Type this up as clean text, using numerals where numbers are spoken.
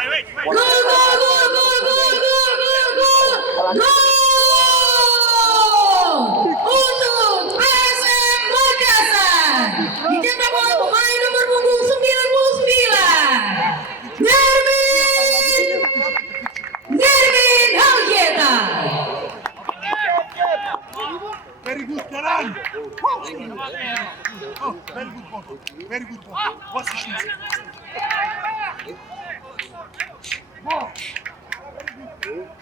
Gol, gol, gol, gol, gol, gol, gol, gol! Gol! Untuk ASM Makassar. Dicetak oleh pemain nomor punggung 99. Nermin Halgieta. Very good, Karan. Oh, very good ball. Very good ball. What's his name? Ball. Very good.